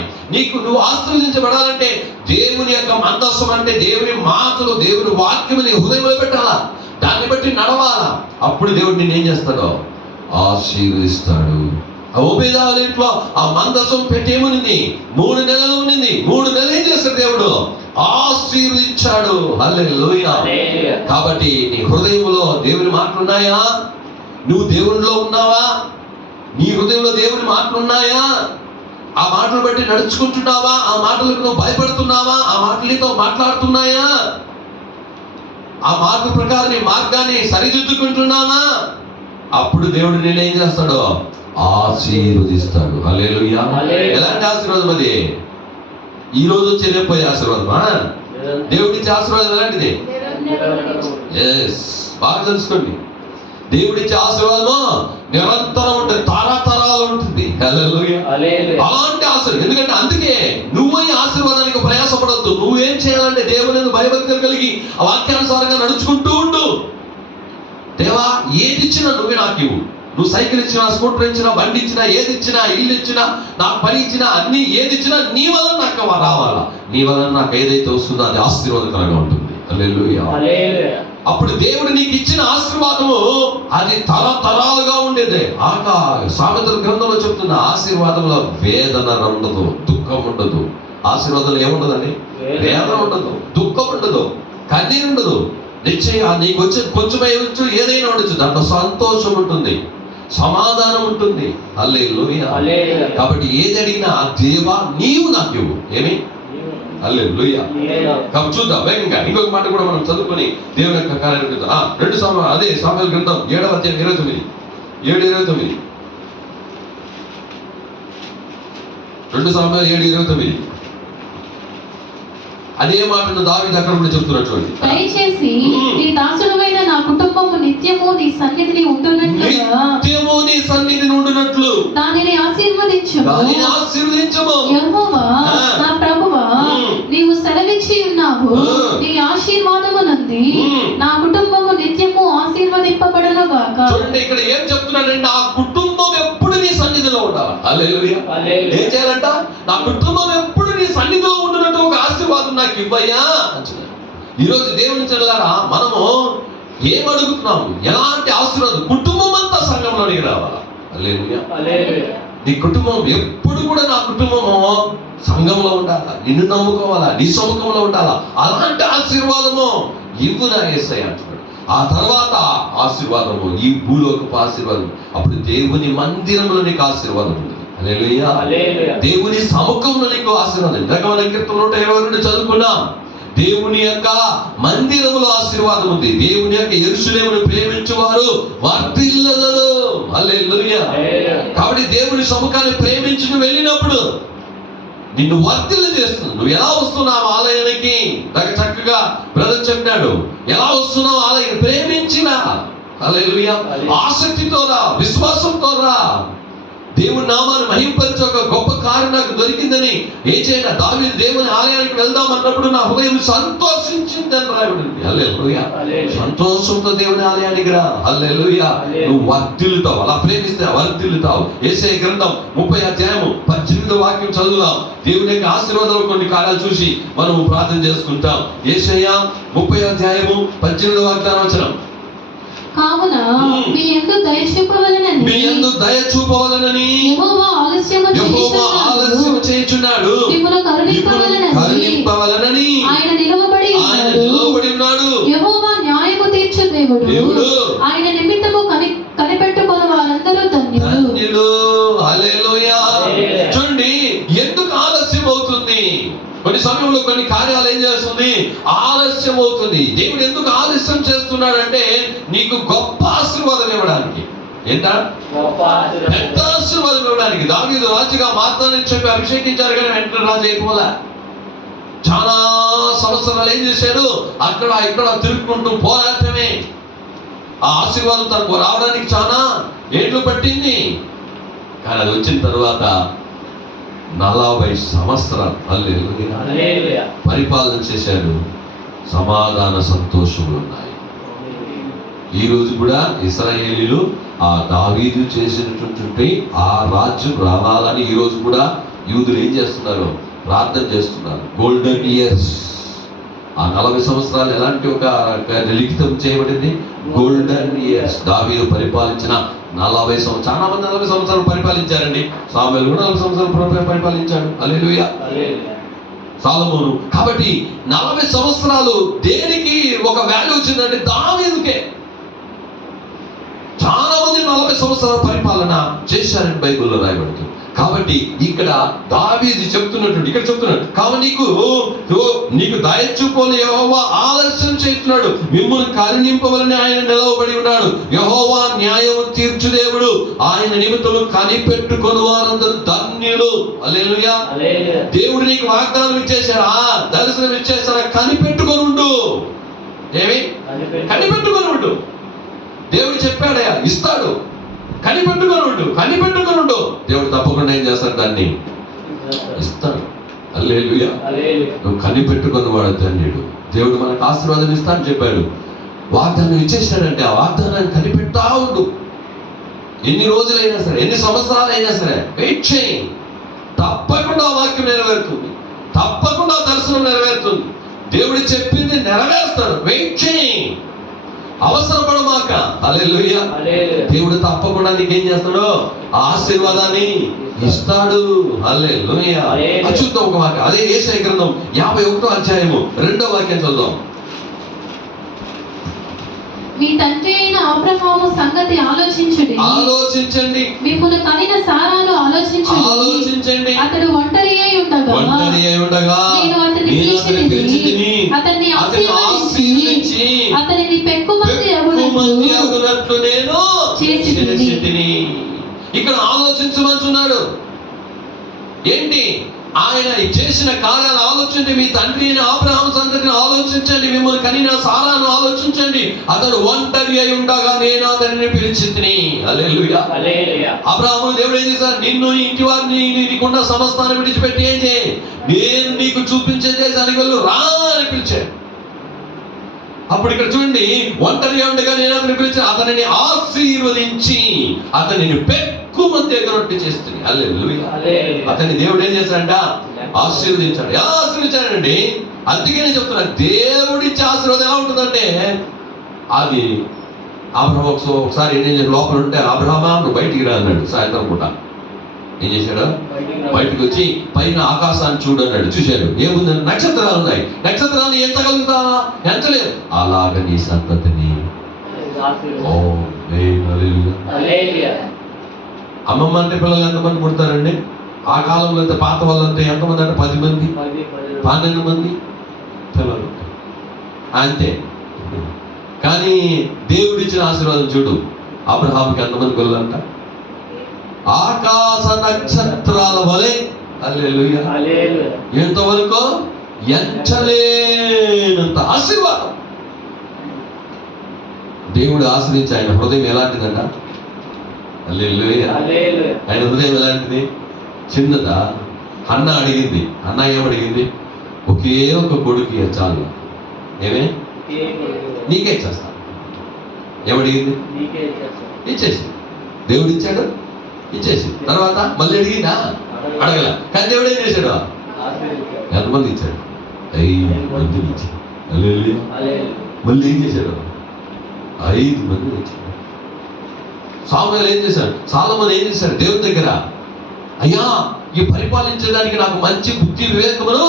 నువ్వు ఆశీర్వదించబడాలంటే దేవుని యొక్క మందస్సం అంటే దేవుని మాటలు, దేవుని వాక్యము నీ హృదయంలో పెట్టాలా, దాన్ని బట్టి నడవాలా. అప్పుడు దేవుడు నిన్ను ఏం చేస్తాడో ఆశీర్వదిస్తాడు. ఆ ఉపేదాల ఇంట్లో ఆ మందసం పెట్టేమునింది, 3 నెలలు ఉన్నింది. 3 నెలలు ఏం చేస్తాడు? దేవుడు ఆశీర్వదించాడు. హల్లెలూయా. కాబట్టి నీ హృదయంలో దేవుని మాటలు ఉన్నాయా? నువ్వు దేవునిలో ఉన్నావా? నీ హృదయంలో దేవుని మాటలు ఉన్నాయా? ఆ మాటలు బట్టి నడుచుకుంటున్నావా? ఆ మాటలకు నువ్వు భయపడుతున్నావా? ఆ మాటలు నీతో మాట్లాడుతున్నాయా? ఆ మార్గ ప్రకారం నీ మార్గాన్ని సరిదిద్దుకుంటున్నావా? అప్పుడు దేవుడు నేనేం చేస్తాడో ఆశీర్వదిస్తాడు. హల్లెలూయా. ఎలాంటి ఆశీర్వాదం అది? ఈ రోజు వచ్చే రేపు పోయే ఆశీర్వాదమా? దేవుడిచ్చే ఆశీర్వాదం ఎలాంటిది? ఎస్, బాగా తెలుసుకోండి. దేవుడిచ్చే ఆశీర్వాదము నిరంతరం ఉంటుంది, తరతరాలు ఉంటుంది. హల్లెలూయా. అలాంటి ఆశీర్వాదం. ఎందుకంటే అందుకే నువ్వు ఈ ఆశీర్వాదానికి ప్రయాసపడద్దు. నువ్వేం చేయాలంటే దేవుని భయభక్తులు కలిగి ఆ వాక్యానుసారంగా నడుచుకుంటూ ఉండు. దేవా, ఏది ఇచ్చినా నువ్వే నాకు ఇవ్వు. నువ్వు సైకిల్ ఇచ్చినా, స్కూటర్ ఇచ్చినా, బండి ఇచ్చినా, ఏది ఇచ్చినా, ఇల్లు ఇచ్చినా, నాకు పని ఇచ్చినా, అన్ని ఏది ఇచ్చినా నీ వల్ల నాకు రావాలా. నీ వల్ల నాకు ఏదైతే వస్తుందో అది ఆశీర్వాదకరంగా ఉంటుంది. హల్లెలూయా. అప్పుడు దేవుడు నీకు ఇచ్చిన ఆశీర్వాదము అది తరతరాలుగా ఉండేదే. సామెతల గ్రంథంలో చెప్తున్న ఆశీర్వాదంలో వేదన ఉండదు, దుఃఖం ఉండదు. ఆశీర్వాదంలో ఏముండదండి? వేదన ఉండదు, దుఃఖం ఉండదు, కన్నీరు ఉండదు. నిశ్చయ నీకు వచ్చే కొంచెమే వచ్చు, ఏదైనా ఉండొచ్చు, దాంట్లో సంతోషం ఉంటుంది, సమాధానం ఉంటుంది. హల్లెలూయా. కాబట్టి ఏది అడిగినా దేవా నీవు నాకు ఇవ్వు. ఏమి? హల్లెలూయా. కాబట్టి చూద్దాం వేగంగా ఇంకొక మాట కూడా మనం చదువుకొని దేవుని యొక్క కార్యాలు చూద్దాం. 2 సామెతలు, అదే సామెతల గ్రంథం 7వ అధ్యాయం 29, 7:29. 2 సామెతలు 7:29. అదే మాటను దావీదు అక్కడ కూడా చెప్తున్నట్టు, దయచేసి నీ దాసుడైన నా కుటుంబము నిత్యము నీ సన్నిధిని ఉండునట్లు దానిని ఆశీర్వదించుము. యెహోవా నా ప్రభువా, నీవు సెలవిచ్చి ఉన్నావు, నీ ఆశీర్వాదమునంది నా కుటుంబము నిత్యము ఆశీర్వదింపబడును గాక. చూడండి ఇక్కడ ఏం చెప్తున్నాడంటే, ఆ కుటుంబం ఎప్పుడు నీ సన్నిధిలో ఉండాలి. హల్లెలూయా. ఏం చేయాలంట? నా కుటుంబం ఎప్పుడు నీ సన్నిధిలో ఉండునట్టు ఒక ఆశీర్వాదం నాకు ఇవ్వయ్యా. ఈరోజు దేవుని చెల్లారా, మనము ఏమడుగుతున్నాము? ఎలాంటి ఆశీర్వాదం? కుటుంబం అంతా సంఘంలోనికి రావాలా. హల్లెలూయా. నీ కుటుంబం ఎప్పుడు కూడా, నా కుటుంబము సంఘంలో ఉండాలా, నిన్ను నమ్ముకోవాలా, నీ సముఖంలో ఉండాలా. అలాంటి ఆశీర్వాదము ఇవ్వు నా యేసయ్య అంటున్నాడు. ఆ తర్వాత ఆశీర్వాదము ఈ భూలోకపు ఆశీర్వాదం. అప్పుడు దేవుని మందిరంలో నీకు ఆశీర్వాదం ఉంది. హల్లెలూయా. దేవుని సముఖంలో నీకు ఆశీర్వాదం. ఇందాక కీర్తన 122 చదువుకున్నాం. దేవుని యొక్క మందిరములో ఆశీర్వాదం ఉంది. దేవుని యొక్క యెరూషలేమును ప్రేమించువారు వర్ధిల్లుదురు. హల్లెలూయా. కాబట్టి దేవుని సముఖాన్ని ప్రేమించి నువ్వు వెళ్ళినప్పుడు నిన్ను వర్ధిల్లు చేస్తుంది. నువ్వు ఎలా వస్తున్నావు ఆలయానికి? చక్కగా బ్రదర్ చెప్పాడు, ఎలా వస్తున్నావు ఆలయానికి? ప్రేమించినా. హల్లెలూయా. ఆసక్తితో రా, విశ్వాసంతో రా. దేవుని నామాన్ని మహింపరిచే ఒక గొప్ప కార్యం నాకు దొరికిందని ఏం చేయాలి? దావీదు దేవుని ఆలయానికి వెళ్దాం అన్నప్పుడు నా హృదయం సంతోషించిందని రాయబడింది. హల్లెలూయా. సంతోషంతో దేవుని ఆలయానికి రా. హల్లెలూయా. నువ్వు వర్ధిల్లుతావు, అలా ప్రేమిస్తే వర్ధిల్లుతావు. యేషయా గ్రంథం 30వ అధ్యాయము 18వ వాక్యం చదువుదాం. దేవుని యొక్క ఆశీర్వాదాలు కొన్ని కార్యాలు చూసి మనం ప్రార్థన చేసుకుంటాం. యేషయా 30వ అధ్యాయము 18వ వాక్యం. కావున మీ యందు దయ చూపవలెనని యెహోవా ఆలస్యము చేయుచున్నాడు, మిమ్మును కరుణింపవలెనని ఆయన నిలవబడి ఉన్నాడు. యెహోవా న్యాయము తీర్చు దేవుడు, ఆయన నిమిత్తము కనిపెట్టుకొను వారందరూ ధన్యులు. హల్లెలూయా. చూడండి, ఎందుకు ఆలస్యం అవుతుంది? కొన్ని సమయంలో కొన్ని కార్యాలు ఏం చేస్తుంది? ఆలస్యం అవుతుంది. దేవుడు ఎందుకు ఆలస్యం చేస్తున్నాడంటే నీకు గొప్ప ఆశీర్వాదం ఇవ్వడానికి. ఏంటా? పెద్ద ఆశీర్వాదం ఇవ్వడానికి. దావీదు రాజుగా మాత్రాన్ని చెప్పి అభిషేకించారు, కానీ వెంటనే రాజు అయిపోలే. చాలా సంవత్సరాలు ఏం చేశాడు? అక్కడ ఇక్కడ తిరుగుకుంటూ పోరాటమే. ఆ ఆశీర్వాదం తనకు రావడానికి చాలా ఏళ్ళు పట్టింది. కానీ అది వచ్చిన తర్వాత 40 సంవత్సరాలు హల్లెలూయా పరిపాలన చేశాడు. సమాధాన సంతోషములు ఉన్నాయి. ఈ రోజు కూడా ఇశ్రాయేలీలు ఆ దావీదు చేసినటువంటి ఆ రాజ్యం రావాలని ఈ రోజు కూడా యూదులు ఏం చేస్తున్నారు? ప్రార్థన చేస్తున్నారు. Golden years. ఆ 40 సంవత్సరాలు ఎలాంటి ఒక లిఖితం చేయబడింది? Golden years. దావీదు పరిపాలించిన 40 సంవత్సరాలు. చాలా మంది 40 సంవత్సరాలు పరిపాలించారండి. సాముయేలు కూడా 40 సంవత్సరాలు పరిపాలించాడు. హల్లెలూయా. సొలొమోను. కాబట్టి 40 సంవత్సరాలు దేనికి ఒక వాల్యూ వచ్చిందంటే దావీదుకే. చాలా మంది 40 సంవత్సరాల పరిపాలన చేశారని బైబిల్లో రాయబడుతుంది. కాబట్టి ఇక్కడ దావీదు చెప్తున్నట్టు ఇక్కడ చెప్తున్నాడు, కాబట్టి నీకు దయ చూపని యెహోవా ఆలస్యం చేస్తున్నాడు, మిమ్మల్ని కరుణింపవలని ఆయన నిలవబడి ఉన్నాడు. యెహోవా న్యాయం తీర్చు దేవుడు, ఆయన నిమిత్తము కనిపెట్టుకొని వారందరూ ధన్యులు. హల్లెలూయా. దేవుడు నీకు వాగ్దానం ఇచ్చేశారా? దర్శనం ఇచ్చేశారా? కనిపెట్టుకొని ఉండు. ఏమి? కనిపెట్టుకొని ఉండు. దేవుడు చెప్పాడయా, ఇస్తాడు. కనిపెట్టుకొని ఉండు. దేవుడు తప్పకుండా ఏం చేస్తాడు? దాన్ని ఇస్తాడు. హల్లెలూయా. నువ్వు కనిపెట్టుకొని వాడు ధన్యుడు. దేవుడు మనకు ఆశీర్వాదం ఇస్తా అని చెప్పాడు. వాగ్దానం ఇచ్చేసాడంటే ఆ వాగ్దానాన్ని కనిపెడతా ఉండు. ఎన్ని రోజులైనా సరే, ఎన్ని సంవత్సరాలు అయినా సరే వెయిట్ చేయి. తప్పకుండా వాక్యం నెరవేరుతుంది. తప్పకుండా దర్శనం నెరవేరుతుంది. దేవుడు చెప్పింది నెరవేరుస్తాడు. వెయిట్ చేయి, అవసరపడమాక. హల్లెలూయా. దేవుడు తప్పకుండా నీకేం చేస్తాడు? ఆశీర్వాదాన్ని ఇస్తాడు. హల్లెలూయా. చూద్దాం ఒక వాక్యం. అదే యేషయా గ్రంథం 51వ అధ్యాయము 2వ వాక్యం చదువుదాం. మీ తండ్రి అయిన అబ్రహాము సంగతి ఆలోచించండి. మిమ్మును కనిన సారాను ఆలోచించండి. అతడు ఒంటరి అయి ఉండగా నేను అతన్ని పిలిచితిని, అతన్ని ఆశీర్వదించి అతనిని పెక్కుమంది అగునట్లు నేను చేసితిని. ఇక్కడ ఆలోచించమంటున్నాడు. ఏంటి? ఆయన చేసిన కార్యాలు ఆలోచించండి. మీ తండ్రి అయిన అబ్రహాము సంగతిని ఆలోచించండి. మిమ్మల్ని కనిన సారాను ఆలోచించండి. అతడు ఒంటరి అయి ఉండగా నేను అతనిని పిలిచితిని. హల్లెలూయా. అబ్రహాము దేవుడు ఏం చేశాడు? నిన్ను, ఇంటి వారిని, నీకున్న సమస్తాన్ని విడిచిపెట్టి ఏం చేయి? నేను నీకు చూపించే దేశానికి వెళ్ళు రా అని పిలిచాడు. అప్పుడు ఇక్కడ చూడండి, ఒంటరిగా ఉండగా నేను అతన్ని పిలిచి అతనిని ఆశీర్వదించి అతనిని పెక్కుమంది ఎగరొట్టి చేస్తుంది. హల్లెలూయా. అతన్ని దేవుడు ఏం చేశాడంట? ఆశీర్వదించాడు. ఎలా ఆశీర్వదించాడండి? అందుకే నేను చెప్తున్నాను, దేవుడిచ్చే ఆశీర్వాదం ఎలా ఉంటుందంటే, అది అబ్రహాము ఒకసారి ఏం చేశాడు? లోపల ఉంటే అబ్రహామా నువ్వు బయటికి రా అన్నాడు. సాయంత్రం పూట ఏం చేశాడు? బయటకు వచ్చి పైన ఆకాశాన్ని చూడు అన్నాడు. చూశాడు. ఏముందని? నక్షత్రాలు ఉన్నాయి. నక్షత్రాలు ఎంచగలుగుతావా? ఎంచలేదు. అలాగ నీ సంతతిని. అమ్మమ్మ అంటే పిల్లలు ఎంతమంది పుడతారండి? ఆ కాలంలో అయితే, పాత వాళ్ళంటే ఎంతమంది అంటే 10 మంది 12 మంది పిల్లలు అంతే. కానీ దేవుడిచ్చిన ఆశీర్వాదం చూడు. అబ్రహాముకి ఎంతమంది పిల్లలంట? ఆకాశ నక్షత్రాల వలె. హల్లెలూయా. ఎంతవరకు? ఎంచలేనంత ఆశీర్వాదం. దేవుడు ఆశ్రయించి ఆయన హృదయం ఎలాంటిదంట? హల్లెలూయా. ఆయన హృదయం ఎలాంటిది? చిన్నదా? హన్న అడిగింది. హన్న ఏమడిగింది? ఒకే ఒక కొడుకు చాలు, ఏమే నీకే ఇచ్చేస్తా. ఏమడిగింది? ఇచ్చేసి. దేవుడు ఇచ్చాడు, ఇచ్చేసి. తర్వాత మళ్ళీ అడిగిందా? అడగల. కానీ దేవుడు ఏం చేశాడు? ఎంతమంది ఇచ్చాడు? 5 మందిని ఇచ్చాడు. మళ్ళీ ఏం చేశాడు? 5 మందిని ఇచ్చాడు. సాముయేలు ఏం చేశాడు? సొలొమోను ఏం చేశాడు? దేవుని దగ్గర, అయ్యా ఈ పరిపాలించడానికి నాకు మంచి బుద్ధి వివేకమును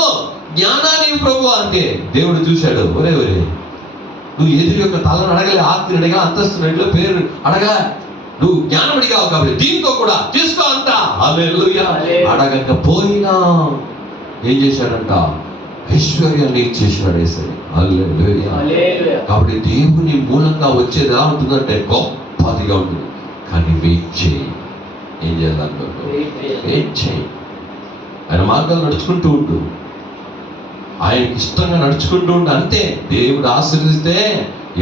జ్ఞానాన్ని ప్రభు అంటే దేవుడు చూశాడు. ఒరే ఒరే, నువ్వు ఎదురు యొక్క తలను అడగలే, ఆస్తిని అడగా, అంతస్తుని పేరు అడగా, నువ్వు జ్ఞానం అడిగావు కాబట్టి దీంతో కూడా తీసుకో అంట. హల్లెలూయా. అడగకపోయినా ఏం చేశాడంట? ఐశ్వర్యాన్ని ఇచ్చేసాడు యేసయ్య. హల్లెలూయా. కాబట్టి దేవుని మూలంగా వచ్చేది ఎలా ఉంటుందంటే గొప్పదిగా ఉంటుంది. కానీ వెయిట్ చేయి. ఏం చేయాలనుకో? వెయిట్ చేయి. ఆయన మార్గాలు నడుచుకుంటూ ఉండు, ఆయనకి ఇష్టంగా నడుచుకుంటూ ఉండు. అంతే. దేవుడు ఆశీర్వదిస్తే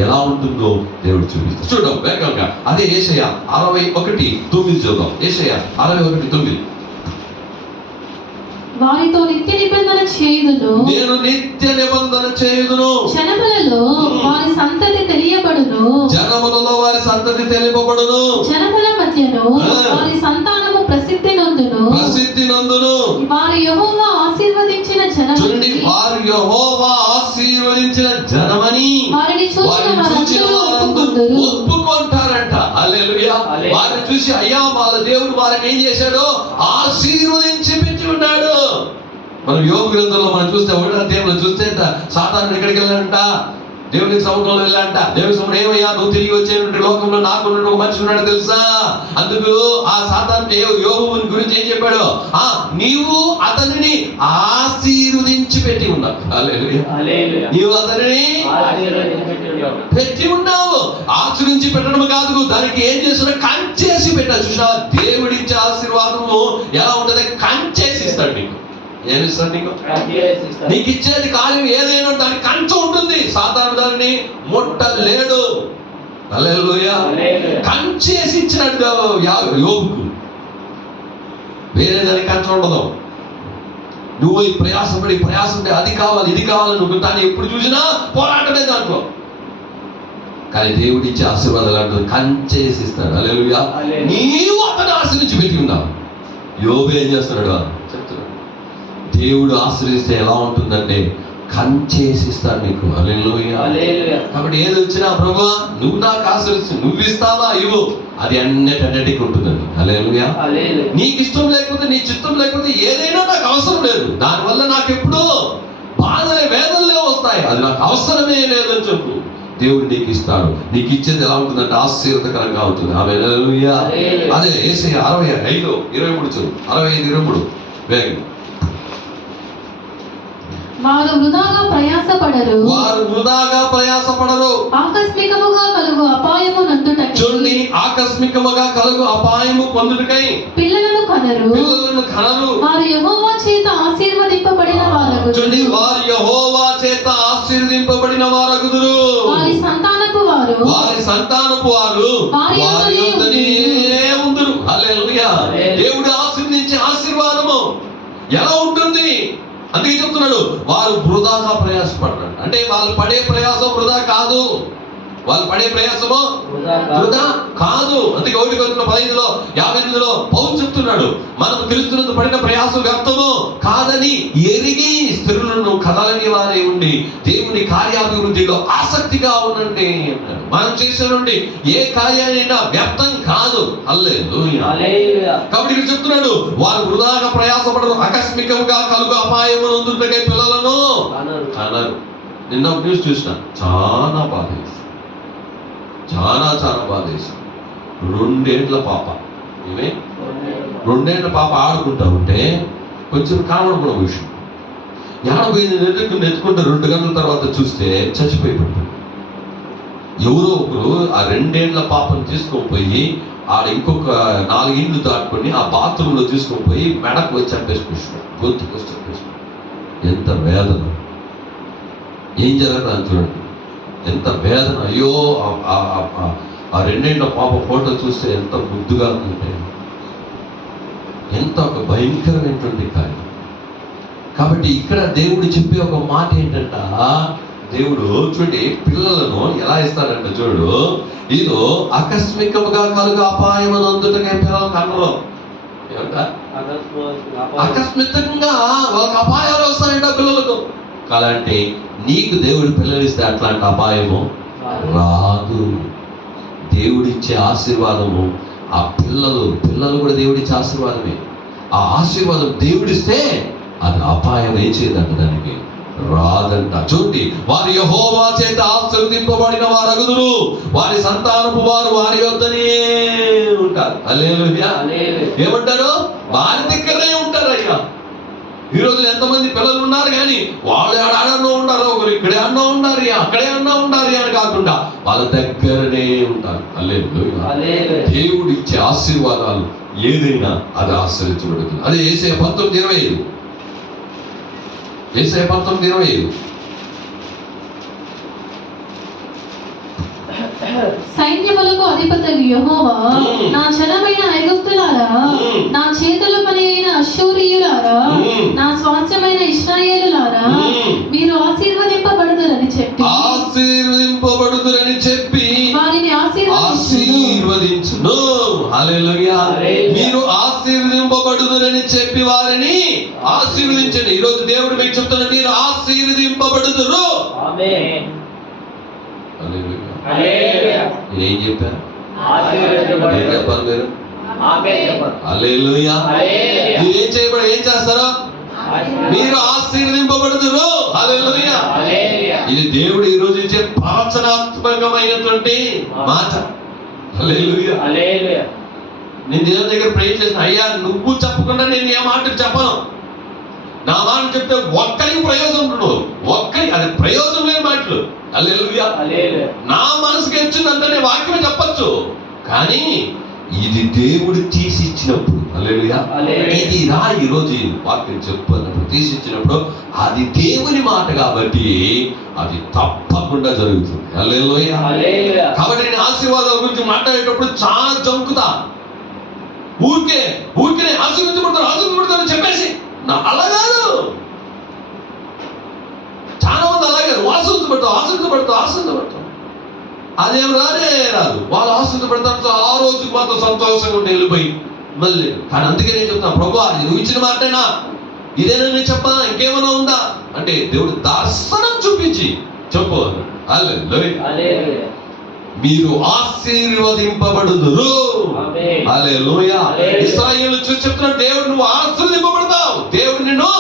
ఎలా ఉంటుందో దేవుడు చూపిస్తాడు. చూద్దాం వేగంగా. అదే యెషయా 61:9 చూద్దాం. యెషయా 61:9. వారితో నిత్య నిబంధన చేయుదును, నేను నిత్య నిబంధన చేయుదును. జనములలో వారి సంతతి తెలియబడును, జనములలో వారి సంతతి తెలియబడును. జనముల మధ్యను వారి సంతానము ప్రసిద్ధి నొందును. వారు యెహోవా ఆశీర్వదించిన జనమని, వారు యెహోవా ఆశీర్వదించిన జనమని వారిని చూసిన వారందరూ ఒప్పుకుంటారంట. హల్లెలూయా. వారిని చూసి అయ్యా వాళ్ళ దేవుడు వారిని ఏం చేశాడు? ఆశీర్వదించి పెట్టి ఉన్నాడు. మనం యోబు గ్రంథంలో మనం చూస్తే 1వ అధ్యాయంలో చూస్తే సాతాను ఎక్కడికి వెళ్ళాడంట? దేవునికి సముద్రంలో వెళ్ళాడంట. దేవుని సముద్రం, ఏమయ్యా నువ్వు తిరిగి వచ్చేటువంటి లోకంలో నాకున్న ఒక మనిషి ఉన్నాడు తెలుసా? అందుకు ఆ సాతాను యోబుని గురించి ఏం చెప్పాడు? నీవు అతనిని ఆశీర్వదించి పెట్టి ఉన్నావు. హల్లెలూయా. నీవు అతనిని పెట్టి ఉన్నావు. ఆశీర్వించి పెట్టడం కాదు, దానికి ఏం చేస్తున్నా? కంచేసి పెట్టాడు. చూసా, దేవుడిచ్చే ఆశీర్వాదము ఎలా ఉంటుంది? కంచేసి ఇస్తాడు నీకు. ఏమిస్తాడు నీకు? నీకు ఇచ్చేది కార్యం ఏదైనా దానికి కంచ ఉంటుంది. సాధారణ దాన్ని ముట్టలేడు. హల్లెలూయా. కంచేసి ఇచ్చినట్టు యోబుకు. వేరే దానికి కంచ ఉండదు. నువ్వు ఈ ప్రయాసపడి అది కావాలి ఇది కావాలి నువ్వు దాన్ని ఎప్పుడు చూసినా పోరాటమే దాంట్లో. కానీ దేవుడి ఇచ్చే ఆశీర్వాదాలు అంటారు కంచేసి ఇస్తాడు. హల్లెలూయా. నీవు అతను ఆశీర్వించి పెట్టి ఉన్నావు. యోబు ఏం చేస్తున్నాడు? చెప్తున్నాడు. దేవుడు ఆశీర్వదిస్తే ఎలా ఉంటుందంటే కంచేసి ఇస్తాడు నీకు. హల్లెలూయా. కాబట్టి ఏది వచ్చినా ప్రభువా నువ్వు నాకు ఆశీర్వదిస్తు, నువ్వు ఇస్తావా ఇవ్వు, అది అన్నిటికి ఉంటుందండి. హల్లెలూయా. నీకు ఇష్టం లేకపోతే, నీ చిత్తం లేకపోతే ఏదైనా నాకు అవసరం లేదు. దానివల్ల నాకు ఎప్పుడూ బాధలే వేదనలే వస్తాయి. అది నాకు అవసరమే లేదని చెప్పు. దేవుడు నీకు ఇస్తాడు. నీకు ఇచ్చేది ఎలా ఉంటుందంటే ఆశీర్వదకరంగా ఉంటుంది. హల్లెలూయా. అదే యేషయా 65:23 చదువు. 65:23 వేగం. వారు వృధాగా ప్రయాసపడరు, ఆకస్మికముగా కలుగు అపాయము నందుటకై. చూడండి, ఆకస్మికముగా కలుగు అపాయము పొందుటకై పిల్లలను కనరు. వారు యెహోవా చేత ఆశీర్వదింపబడిన వారగుదురు. చూడండి, వారు యెహోవా చేత ఆశీర్వదింపబడిన వారగుదురు. వారి సంతానపు వారు వారి యొద్దనే ఉందురు. హల్లెలూయా. దేవుడు ఆశీర్వదించే ఆశీర్వాదము ఎలా ఉంటుంది? అందుకే చెప్తున్నాడు, వారు వృధాగా ప్రయాసపడ్డాడు. అంటే వాళ్ళు పడే ప్రయాసం వృధా కాదు. వాళ్ళు పడే ప్రయాసము వృధా కాదు. అందుకే 1:15 58 పౌలు చెప్తున్నాడు, మనం క్రీస్తునందు పడిన ప్రయాసం వ్యర్థము కాదని ఎరిగి స్థిరులను కదలని వారే ఉండి దేవుని కార్యాభివృద్ధిలో ఆసక్తిగా ఉండండి. మనం చేసే నుండి ఏ కార్యాలైనా వ్యర్థం కాదు. హల్లెలూయా. కాబట్టి ఇక్కడ చెప్తున్నాడు, వారు వృధాగా ప్రయాసపడరు, ఆకస్మికంగా కలుగు అపాయము నందుటకై పిల్లలను కనరు. నిన్న న్యూస్ చూసిన చాలా బాధ, చాలా బాధ వేసింది. 2 ఏళ్ల పాప, ఏమే 2 ఏళ్ల పాప ఆడుకుంటా ఉంటే కొంచెం కావడం విషయం ఏడపోయింది. ఎత్తుకుంటే 2 గంటల తర్వాత చూస్తే చచ్చిపోయిపోయింది. ఎవరో ఒకరు ఆ 2 ఏళ్ల పాపను తీసుకొని పోయి ఆడ ఇంకొక 4 ఇండ్లు దాటుకొని ఆ బాత్రూంలో తీసుకొని పోయి మెడకు వచ్చి చంపేసుకొచ్చాడు, గొంతుకు వచ్చి చంపేసుకున్నాడు. ఎంత వేదన! ఏం జరగదు చూడండి, ఎంత వేదన. అయ్యో ఆ 2 ఏళ్ల పాప ఫోటో చూస్తే ఎంత ముద్దుగా ఉందంటే, ఎంత ఒక భయంకరమైనటువంటి కార్యం. కాబట్టి ఇక్కడ దేవుడు చెప్పే ఒక మాట ఏంటంట, దేవుడు చూడండి పిల్లలను ఎలా ఇస్తాడంట చూడు, ఇదో ఆకస్మికముగా కలుగు అపాయమును అందుటకే పిల్లలు కన్నరు. ఏమంట? ఆకస్మికంగా వాళ్ళకి అపాయాలు వస్తాయంట పిల్లలకు. అలాంటి నీకు దేవుడు పిల్లలు ఇస్తే అట్లాంటి అపాయము రాదు. దేవుడిచ్చే ఆశీర్వాదము ఆ పిల్లలు కూడా దేవుడిచ్చే ఆశీర్వాదమే. ఆ ఆశీర్వాదం దేవుడిస్తే అది అపాయం ఏం చేయదంట, దానికి రాదంట. చూడండి, వారి యెహోవా చేత ఆశీర్వదింపబడిన వారు అగుదురు, వారి సంతానపు వారు వారి యొద్దనే ఉంటారు. హల్లెలూయా. ఏమంటారు? వారి దగ్గరే ఉంటారు. అయ్యా ఈ రోజు ఎంతమంది పిల్లలు ఉన్నారు కానీ వాళ్ళు ఆడన్నో ఉంటారు, ఒకరు ఇక్కడే అన్నా ఉన్నారు, అక్కడే అన్నా ఉన్నారు అని కాకుండా వాళ్ళ దగ్గరనే ఉంటారు. హల్లెలూయా. దేవుడు ఇచ్చే ఆశీర్వాదాలు ఏదైనా అది ఆశ్రయించబడుతుంది. అదే యేసయ్య 19:25. యేసయ్య 19:25. సైన్యములకు అధిపతి యెహోవా, నా జనమైన ఐగుప్తులారా, నా చేతుల పని అయిన అష్షూరీయులారా, నా స్వాస్థ్యమైన ఇశ్రాయేలులారా, మీరు ఆశీర్వదింపబడుదురని చెప్పి వారిని ఆశీర్వదించును. హల్లెలూయా. మీరు ఆశీర్వదింపబడుదురని చెప్పి వారిని ఆశీర్వదించండి. ఈరోజు దేవుడు మీకు చెప్తున్న, మీరు ఆశీర్వదింపబడుదురు. ఆమేన్. ఏం చెప్పారు? ఏం చెప్పాలి మీరు? హల్లెలూయా. మీరు ఏం చేస్తారో మీరు ఆశీర్వదింపబడుదురు. హల్లెలూయా. ఇది దేవుడు ఈ రోజు ఇచ్చే ప్రవచనాత్మకమైనటువంటి మాట. హల్లెలూయా. నేను దేవుని దగ్గర ప్రే చేసిన, అయ్యా నువ్వు చెప్పకుండా నేను ఏ మాట చెప్పను. నా మాట చెప్తే ఒక్కరికి ప్రయోజనం ఉండదు, ఒక్కరికి అది ప్రయోజనం లేని మాటలు. హల్లెలూయా. నా మనసుకి వచ్చిందంటే వాక్యమే చెప్పచ్చు, కానీ ఇది దేవుడు తీసి ఇచ్చినప్పుడు, హల్లెలూయా, ఇది రా ఈరోజు వాక్యం చెప్పినప్పుడు తీసి ఇచ్చినప్పుడు అది దేవుని మాట కాబట్టి అది తప్పకుండా జరుగుతుంది. హల్లెలూయా. కాబట్టి నేను ఆశీర్వాదాల గురించి మాట్లాడేటప్పుడు చాలా జంకుతా. ఊరికే ఆశీర్వదించబడతాను చెప్పేసి అలా కాదు. చాలా మంది అలాగే ఆశీర్వదించబడతాం అదేం రాదు. వాళ్ళు ఆశీర్వదించబడతారు, ఆ రోజుకి మాత్రం సంతోషంగా ఉండి వెళ్ళిపోయి మళ్ళీ. కానీ అందుకే నేను చెప్తాను, ప్రభు అది నువ్వు ఇచ్చిన మాటేనా, ఇదేనా నేను చెప్పనా, ఇంకేమైనా ఉందా అంటే దేవుడు దర్శనం చూపించి చెప్పు. హల్లెలూయా. మీరు ఆశీర్వదింపబడుదురు. హల్లెలూయా. ఇశ్రాయేలు చూసి చెప్తున్నాడు, దేవుడు నువ్వు ఆశీర్వదింపబడతావు, దేవుడు నిన్ను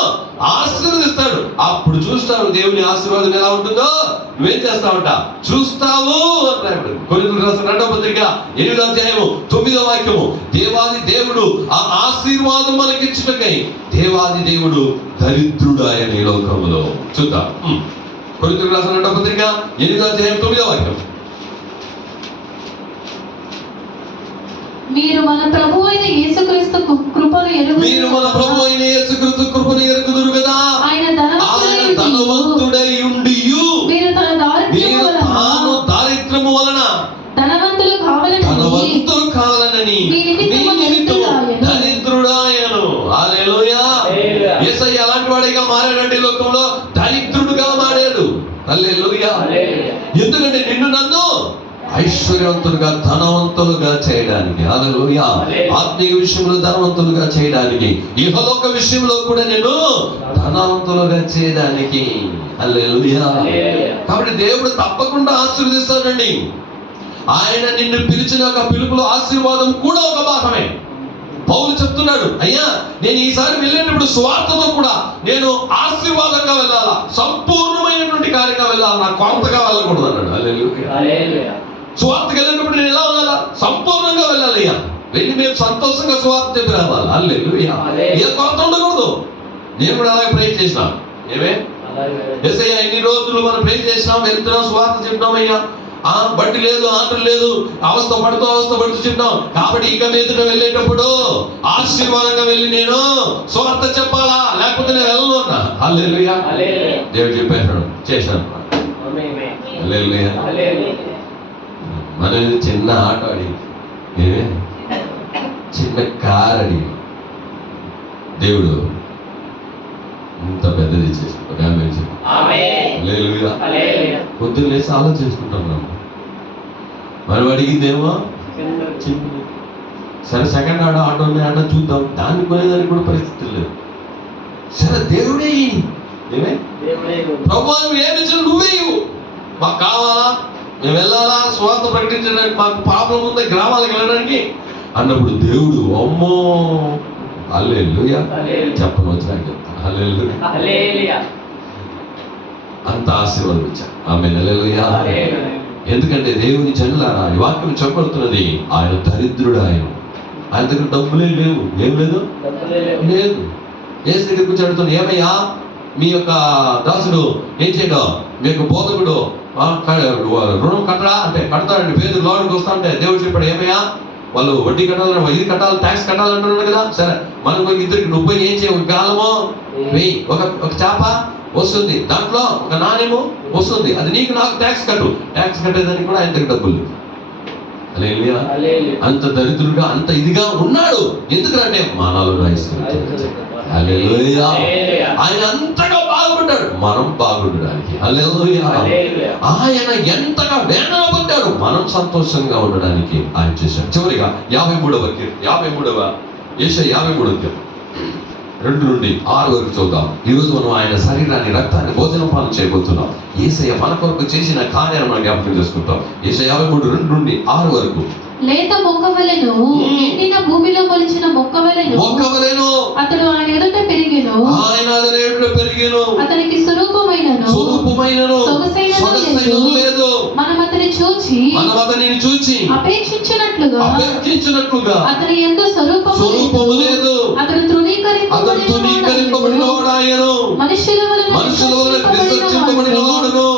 ఆశీర్వదిస్తాడు. అప్పుడు చూస్తావు దేవుని ఆశీర్వాదం ఎలా ఉంటుందో, నువ్వేం చేస్తావంట చూస్తావు అంటాడు. కొరింథీయులకు రాసిన 2వ పత్రిక 8వ అధ్యాయము 9వ వాక్యము, దేవాది దేవుడు ఆ ఆశీర్వాదం మనకిచ్చుటకై దేవాది దేవుడు దరిద్రుడాయన ఈ లోకములో. చూద్దాం. కొరింథీయులకు రాసిన 2వ పత్రిక 8వ అధ్యాయం 9వ వాక్యం. మీరు మన ప్రభు అయిన యేసుక్రీస్తు కృపను ఎరుగుదురు కదా. ఆయన ధనవంతుడై ఉండియు మీరు తాను దారిద్ర్యము వలన ధనవంతులు కావాలనని దరిద్రుడాయను. హల్లెలూయా. యేసయ్య అలాంటి వాడిగా మారాడంటే లోకంలో దరిద్రుడుగా మారాడు. హల్లెలూయా. ఎందుకంటే నిన్ను నన్ను ఐశ్వర్యవంతులుగా ధనవంతులుగా చేయడానికి, హల్లెలూయా, ఆత్మీయ విషయంలో ధనవంతులుగా చేయడానికి, ఇహలోక విషయంలో కూడా నేను ధనవంతులుగా చేయడానికి. హల్లెలూయా. కాబట్టి దేవుడు తప్పకుండా ఆశీర్వదిస్తాడండి. ఆయన నిన్ను పిలిచిన ఒక పిలుపులో ఆశీర్వాదం కూడా ఒక భాగమే. పౌలు చెప్తున్నాడు, అయ్యా నేను ఈసారి వెళ్ళేటప్పుడు సువార్తతో కూడా నేను ఆశీర్వాదంగా వెళ్ళాలా, సంపూర్ణమైనటువంటి కార్యంగా వెళ్ళాలి, నాకు కొరతగా వెళ్ళకూడదు అన్నాడు. హల్లెలూయా. సువార్తకి వెళ్ళినప్పుడు నేను ఎలా వెళ్ళాలా, సంపూర్ణంగా వెళ్ళాలి. అయ్యా వెళ్ళి మేము సంతోషంగా సువార్త చెప్పి రావాలి. హల్లెలూయా. ఏ కొరత ఉండకూడదు. నేను కూడా అలాగే ప్రే చేసినాను. ఏమే యేసయ్య ఇన్ని రోజులు మనం ప్రే చేసినాం, వెళ్తున్నాం, సువార్త చెప్పినామయ్యా, బట్టి లేదు, ఆటలు లేదు, అవస్థ పడుతూ చెప్పినాం. కాబట్టి ఇక మీదట వెళ్ళేటప్పుడు ఆశీర్వాదంగా వెళ్ళి నేను సువార్త చెప్పాలా, లేకపోతే నేను వెళ్ళను అన్నా. హల్లెలూయా. దేవుడు చెప్పాడు, చేశాను. హల్లెలూయా. మనం చిన్న ఆటో అడిగి, ఏమే చిన్న కార్ అడిగి దేవుడు ఇంత పెద్దది ఇచ్చేసి పొద్దున్న లేసి ఆలోచించుకుంటాం మనం అడిగిందేమో చిన్న. సరే సెకండ్ ఆటోని ఆట చూద్దాం, దాన్ని కొనేదానికి కూడా పరిస్థితి లేదు. సరే దేవుడే ఏమే ప్రభు నువ్వు ఏమి ఇచ్చిన నువ్వే ఇవ్వు, మాకు కావాలా, మేము వెళ్ళాలా, స్వార్థ ప్రకటించడానికి మాకు ప్రాబ్లం ఉంది, గ్రామాలకు వెళ్ళడానికి అన్నప్పుడు దేవుడు అమ్మో హల్లెలూయా చెప్పను వచ్చినాక చెప్తాను హల్లెలూయా అంత ఆశీర్వదించాను ఆమె హల్లెలూయా. ఎందుకంటే దేవుని జనులారా ఈ వాక్యం చెప్పబడుతున్నది, ఆయన దరిద్రుడు, ఆయన దగ్గర డబ్బులే లేవు. ఏం లేదు లేదు. యేసు దగ్గరికి వచ్చి అడుగుతాను, ఏమయ్యా మీ యొక్క దాసుడు ఏం చేయడం, మీ యొక్క బోధకుడు రుణం కట్టరా అంటే కడతాడండి. పేదలు లోనికి వస్తా అంటే దేవుడు చెప్పాడు, ఏమయ్యా వాళ్ళు వడ్డీ కట్టాలని, ఇది కట్టాలి, ట్యాక్స్ కట్టాలంటున్నాడు కదా. సరే మనం ఇద్దరికి నువ్వు ఏం చేయవు, గాలమో వెయ్యి, ఒక చేప వస్తుంది, దాంట్లో ఒక నాణ్యము వస్తుంది, అది నీకు నాకు ట్యాక్స్ కట్టు. ట్యాక్స్ కట్టేదానికి కూడా ఆయన దగ్గర డబ్బులు. అంత దరిద్రుడుగా అంత ఇదిగా ఉన్నాడు. ఎందుకంటే మనలో ఆయన అంతగా బాగుపడ్డాడు మనం బాగుండడానికి. ఆయన ఎంతగా వేదన పడ్డాడు మనం సంతోషంగా ఉండడానికి ఆయన చేశాడు. చివరిగా 53వ యేషయా 53 2 నుండి 6 వరకు చూద్దాం. ఈరోజు మనం ఆయన శరీరాన్ని రక్తాన్ని భోజనం పాలన చేయబోతున్నాం. యేసయ్య మన కొరకు చేసిన కార్యాలను మనం జ్ఞాపకం చేసుకుంటాం. యేషయా 53 2 నుండి 6 వరకు. లేత మొక్కవలెను, ఎండిన భూమిలో మొలిచిన మొక్కవలెను అతడు ఆయన ఎదుట పెరిగెను, అతనికి స్వరూపమైనను సొగసైనను లేదు. మనం అతని చూచి అపేక్షించినట్లుగా అతని యందు స్వరూపము లేదు. అతడు తృణీకరింపబడినవాడాయెను, మనుషుల వలన విసర్జింపబడినవాడును,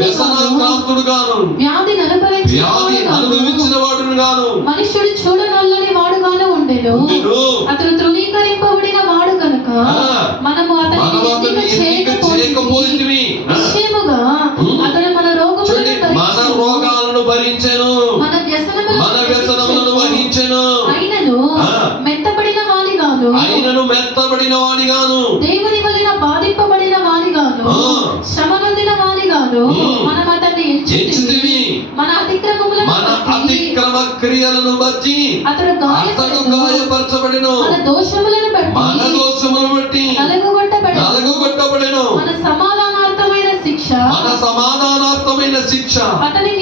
వ్యసనక్రాంతుడుగాను, వ్యాధి అనుభవించిన వాడును గాను, మనుషుడు చూడనల్లని వాడుగాను ఉండెను. అతడు తృణీకరింపబడిన వాడు కనుక మనము అతనిని చేయకపోయితిమి. నిశ్చయముగా అతడు మన రోగాలను భరించెను, మన వ్యసనములను వహించెను. అయినను మెత్తబడిన వాడిగాను, దేవుని వలన బాధింపబడిన వాడిగాను, శ్రమ నొందిన వాడిగాను మనం అతన్ని ఎంచితిమి. మన అతిక్రమ క్రియలను బట్టి అతడు గాయపరచబడెను, మన దోషములను బట్టి నలుగుగొట్టబడెను. మన సమాధానార్థమైన శిక్ష అతని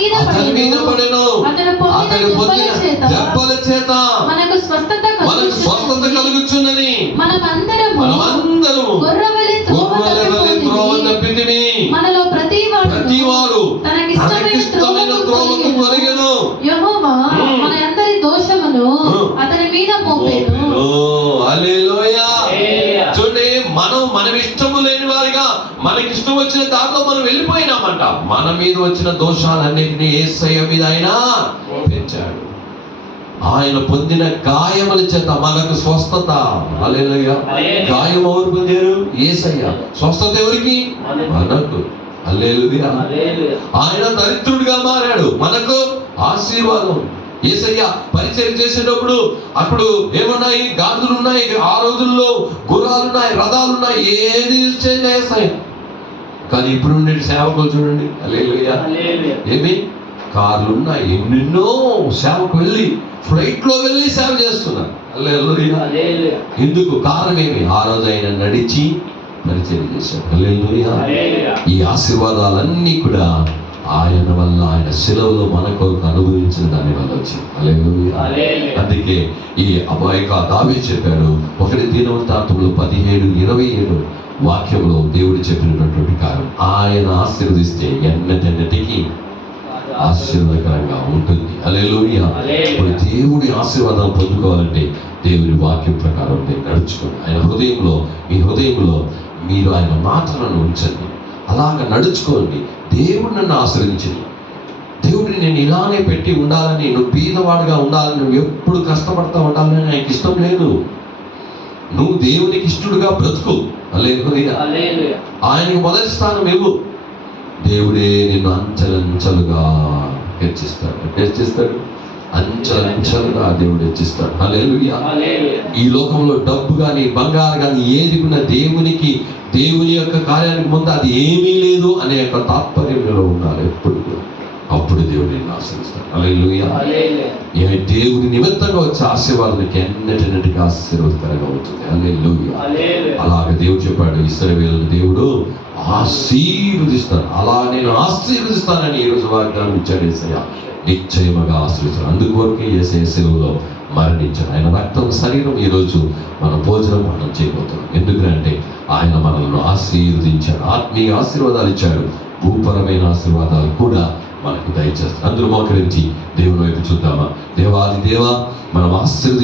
మీద పడెను. అతడు పొందిన దెబ్బల చేత మనకు స్వస్థత కలుగుచున్నది. మనమందరము గొర్రెవలె త్రోవ తప్పితిమి. మనలో ప్రతివాడు తనకిష్టమైన త్రోవకు తొలగెను. యెహోవా మనందరి దోషమును అతని మీద మోపెను. హల్లెలూయా. చూడండి, మనం ఇష్టము లేని వారిగా మనకిష్టం వచ్చిన దాంట్లో మనం వెళ్ళిపోయినామంట. మన మీద వచ్చిన దోషాలన్నింటినీ యేసయ్య మీద ఆయన పెంచాడు. ఆయన పొందిన గాయముల చేత మనకు స్వస్థత. హల్లెలూయా. గాయం ఎవరు పొందారు? యేసయ్య. స్వస్థత ఎవరికి? మనకు. హల్లెలూయా. ఆయన దరిద్రుడిగా మారాడు, మనకు ఆశీర్వాదం. యేసయ్య పరిచయం చేసేటప్పుడు అప్పుడు ఏమున్నాయి? గాజులు ఉన్నాయి, ఆ రోజుల్లో గుర్రాలున్నాయి, రథాలున్నాయి, ఏది చేసాయి. కానీ ఇప్పుడు ఉండే సేవకులు చూడండి, హల్లెలూయా, ఏమి కార్లు ఉన్నాయి, ఎన్నెన్నో సేవకు వెళ్ళి ఫ్లైట్ లో వెళ్ళి సేవ చేస్తున్నారు. హల్లెలూయా. ఎందుకు? కారణం ఏమి? ఆ రోజు ఆయన నడిచి పరిచయం చేశారు. హల్లెలూయా. ఈ ఆశీర్వాదాలన్నీ కూడా ఆయన వల్ల, ఆయన శిలువలో మన కొరకు అనుభవించిన దాని వల్ల వచ్చింది. హల్లెలూయా. అందుకే ఈ అబ్బాయిక దావీదు చెప్పాడు, 1 దినవృత్తాంతములు 17:27 వాక్యంలో దేవుడు చెప్పినటువంటి కారణం, ఆయన ఆశీర్వదిస్తే ఎన్నటెన్నటికీ ఆశీర్వాదకరంగా ఉంటుంది. హల్లెలూయా. ఇప్పుడు దేవుడి ఆశీర్వాదం పొందుకోవాలంటే దేవుడి వాక్యం ప్రకారం నడుచుకోండి. ఆయన హృదయంలో, మీ హృదయంలో మీరు ఆయన మాటలను ఉంచండి, అలాగ నడుచుకోండి. దేవుడు నన్ను ఆశ్రయించింది, దేవుడిని నేను ఇలానే పెట్టి ఉండాలని, నువ్వు బీదవాడుగా ఉండాలని, నువ్వు ఎప్పుడు కష్టపడతా ఉండాలని ఆయనకి ఇష్టం లేదు. నువ్వు దేవునికి ఇష్టడుగా బ్రతుకు. హల్లెలూయా. ఆయనకి మొదటి స్థానం ఇవ్వు. దేవుడే నిన్ను అంచెలంచెలుగా హెచ్చిస్తాడు. హెచ్చిస్తాడు, అంచెలంచెలుగా దేవుడు హెచ్చిస్తాడు. హల్లెలూయా. ఈ లోకంలో డబ్బు కానీ బంగారు కానీ ఏది ఉన్న దేవుని యొక్క కార్యానికి ముందు అది ఏమీ లేదు అనే యొక్క తాత్పర్యంలో ఉండాలి ఎప్పుడు కూడా. అప్పుడు దేవుడు నిన్ను ఆశీర్వదిస్తాడు. హల్లెలూయా. దేవుని నిమిత్తంగా వచ్చే ఆశీర్వాదానికి ఎన్నటికి ఆశీర్వాదకరంగా ఉంటుంది. హల్లెలూయా. అలాగే దేవుడు చెప్పాడు, ఇశ్రాయేలు దేవుడు ఆశీర్వదిస్తాడు. అలా నేను ఆశీర్వదిస్తానని ఈరోజు వాగ్దానం ఇచ్చాడు యేసయ్య. నిశ్చయముగా ఆశీర్వదిస్తాడు. అందుకొరకే యేసయ్య శిలువలో మరణించాడు. ఆయన రక్తం శరీరం ఈరోజు మన భోజనం మనం చేయబోతున్నాం. ఎందుకంటే ఆయన మనల్ని ఆశీర్వదించాడు, ఆత్మీయ ఆశీర్వాదాలు ఇచ్చాడు, భూపరమైన ఆశీర్వాదాలు కూడా మనకు దయచేస్తాడు. అందరూ మోకరించి దేవుని వైపు చూద్దామా? దేవాది దేవా, మనం ఆశీర్వదించాడు.